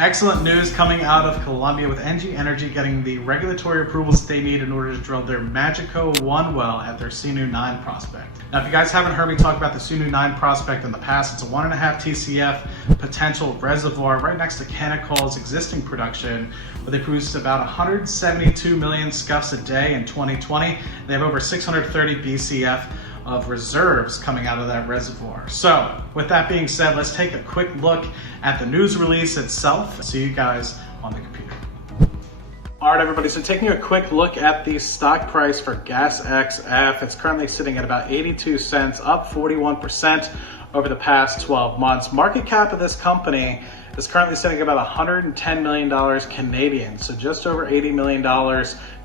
Excellent news coming out of Colombia with NG Energy getting the regulatory approvals they need in order to drill their Magico 1 well at their Sinu 9 prospect. Now, if you guys haven't heard me talk about the Sinu 9 prospect in the past, it's a 1.5 TCF potential reservoir right next to Canacol's existing production, where they produced about 172 million scuffs a day in 2020. They have over 630 BCF of reserves coming out of that reservoir. So with that being said, let's take a quick look at the news release itself. See you guys on the computer. All right, everybody, so taking a quick look at the stock price for GASXF, it's currently sitting at about 82 cents, up 41% over the past 12 months. Market cap of this company is currently sitting at about $110 million Canadian, so just over $80 million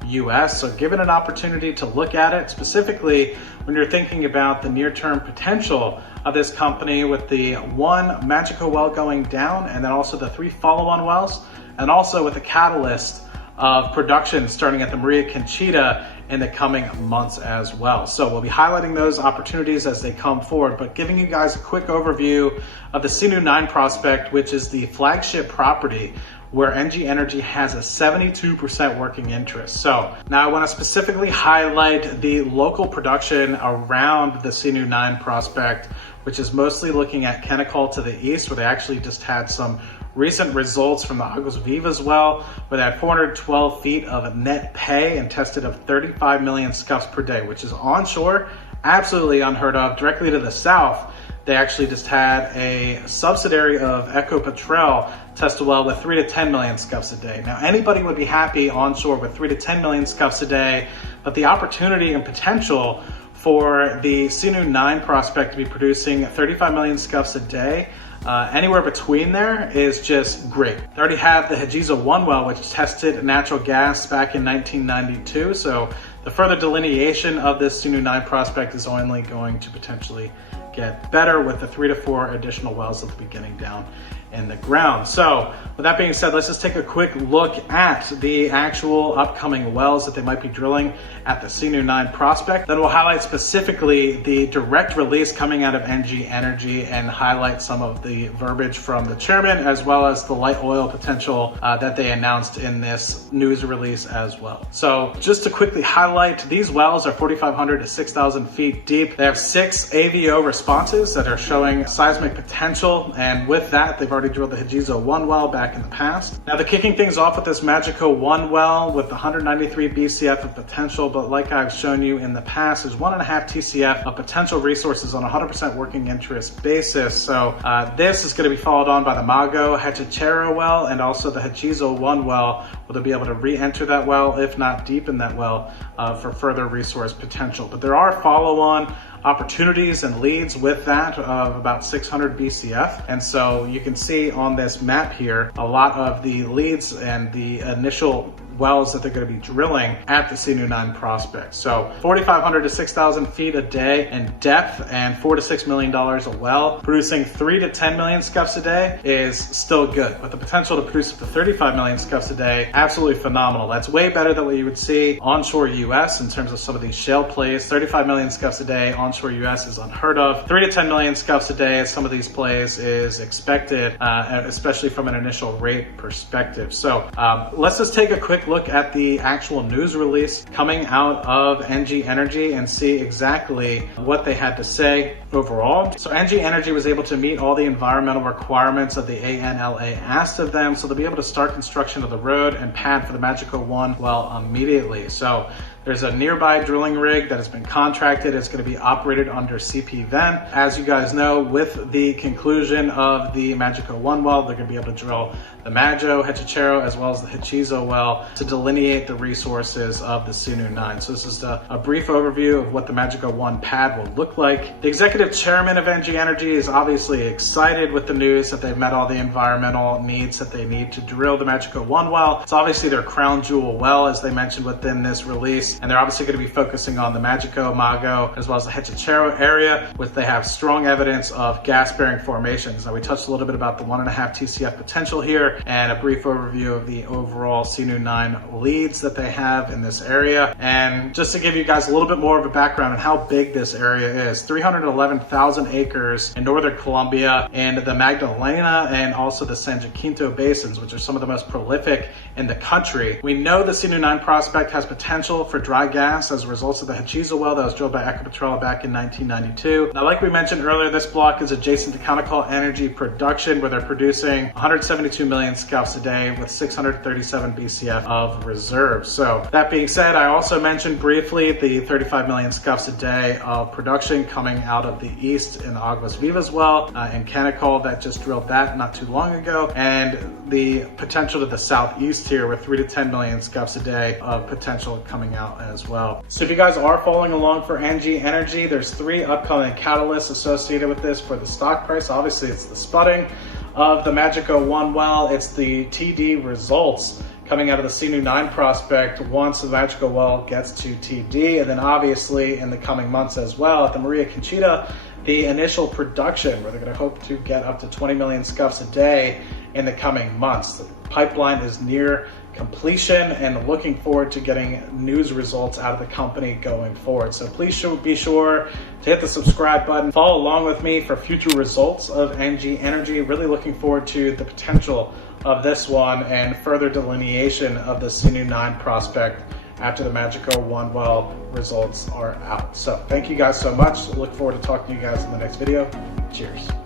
US. So given an opportunity to look at it, specifically when you're thinking about the near-term potential of this company with the one Magico well going down, and then also the 3 follow-on wells, and also with the catalyst of production starting at the Maria Conchita in the coming months as well. So we'll be highlighting those opportunities as they come forward, but giving you guys a quick overview of the Sinu 9 prospect, which is the flagship property where NG Energy has a 72% working interest. So now I want to specifically highlight the local production around the Sinu 9 prospect, which is mostly looking at Canacol to the east, where they actually just had some recent results from the Aguas Vivas well, where they had 412 feet of net pay and tested of 35 million scuffs per day, which is onshore, absolutely unheard of. Directly to the south, they actually just had a subsidiary of Ecopetrol test a well with 3 to 10 million scuffs a day. Now, anybody would be happy onshore with 3 to 10 million scuffs a day, but the opportunity and potential for the Sinu 9 prospect to be producing 35 million scuffs a day, anywhere between there, is just great. They already have the Hajizo 1 well, which tested natural gas back in 1992. So the further delineation of this Sinu 9 prospect is only going to potentially get better with the 3 to 4 additional wells at the beginning down in the ground. So with that being said, let's just take a quick look at the actual upcoming wells that they might be drilling at the Sinu 9 prospect. Then we'll highlight specifically the direct release coming out of NG Energy and highlight some of the verbiage from the chairman, as well as the light oil potential that they announced in this news release as well. So just to quickly highlight, these wells are 4,500 to 6,000 feet deep. They have 6 AVO responses that are showing seismic potential, and with that, they've already drilled the Hajizo 1 well back in the past. Now they're kicking things off with this Magico 1 well with 193 BCF of potential, but like I've shown you in the past, there's 1.5 TCF of potential resources on a 100% working interest basis. So this is going to be followed on by the Mago Hechicero well and also the Hajizo 1 well. Will they be able to re-enter that well, if not deepen that well, for further resource potential? But there are follow-on opportunities and leads with that of about 600 BCF. And so you can see on this map here, a lot of the leads and the initial wells that they're going to be drilling at the Sinu 9 prospect. So 4,500 to 6,000 feet a day in depth and $4 to $6 million a well, producing 3 to 10 million scuffs a day is still good. But the potential to produce up to 35 million scuffs a day, absolutely phenomenal. That's way better than what you would see onshore US in terms of some of these shale plays. 35 million scuffs a day onshore US is unheard of. 3 to 10 million scuffs a day at some of these plays is expected, especially from an initial rate perspective. So let's just take a quick look at the actual news release coming out of NG Energy and see exactly what they had to say overall. So NG Energy was able to meet all the environmental requirements of the ANLA asked of them, so they'll be able to start construction of the road and pad for the Magico 1 well immediately. So there's a nearby drilling rig that has been contracted. It's going to be operated under CPVen. As you guys know, with the conclusion of the Magico 1 well, they're going to be able to drill the Mago Hechicero as well as the Hajizo well to delineate the resources of the Sinu 9. So this is a brief overview of what the Magico 1 pad will look like. The executive chairman of NG Energy is obviously excited with the news that they've met all the environmental needs that they need to drill the Magico 1 well. It's obviously their crown jewel well, as they mentioned within this release. east, and they're obviously going to be focusing on the Magico, Mago, as well as the Hechicero area, which they have strong evidence of gas-bearing formations. Now, we touched a little bit about the 1.5 TCF potential here, and a brief overview of the overall CNU9 leads that they have in this area. And just to give you guys a little bit more of a background on how big this area is, 311,000 acres in northern Colombia, and the Magdalena and also the San Jacinto basins, which are some of the most prolific in the country. We know the CNU9 prospect has potential for dry gas as a result of the Hechiza well that was drilled by Ecopetrol back in 1992. Now, like we mentioned earlier, this block is adjacent to Conoco Energy Production, where they're producing 172 million scf a day with 637 BCF of reserves. So that being said, I also mentioned briefly the 35 million scf a day of production coming out of the east in the Aguas Vivas well in Conoco that just drilled that not too long ago, and the potential to the southeast here with 3 to 10 million scf a day of potential coming out as well. So if you guys are following along for NG Energy, there's 3 upcoming catalysts associated with this for the stock price. Obviously, it's the spudding of the Magico 1 well, it's the TD results coming out of the CNU9 prospect once the Magico well gets to TD, and then obviously in the coming months as well at the Maria Conchita, the initial production where they're going to hope to get up to 20 million scf a day in the coming months. The pipeline is near completion and looking forward to getting news results out of the company going forward. So please be sure to hit the subscribe button, follow along with me for future results of NG Energy. Really looking forward to the potential of this one and further delineation of the CNU9 prospect after the Magico 1 well results are out. So thank you guys so much. Look forward to talking to you guys in the next video. Cheers.